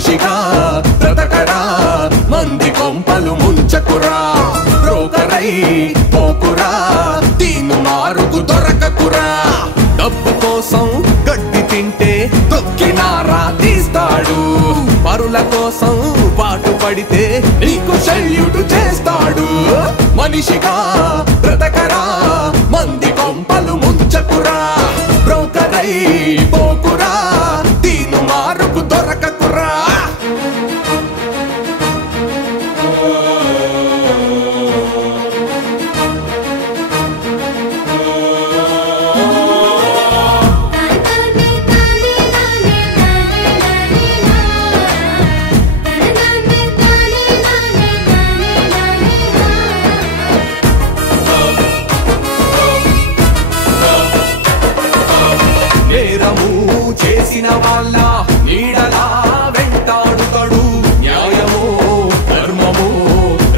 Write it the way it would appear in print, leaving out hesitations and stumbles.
మనిషిగా బ్రతకరా, మంది కొంపలు ముంచకురా, బ్రోకరై పోకురా, దీను మారుకు దొరకకురా. డబ్బు కోసం గడ్డి తింటే తొక్కినారా తీస్తాడు, పరుల కోసం పాటు పడితే నీకు సెల్యూట్ చేస్తాడు. మనిషిగా బ్రతకరా, మంది కొంపలు ముంచకురా, బ్రోకరై పోకురా, దీను మారుకు దొరకకురా. నేరము చేసిన వాళ్ళ నీడలా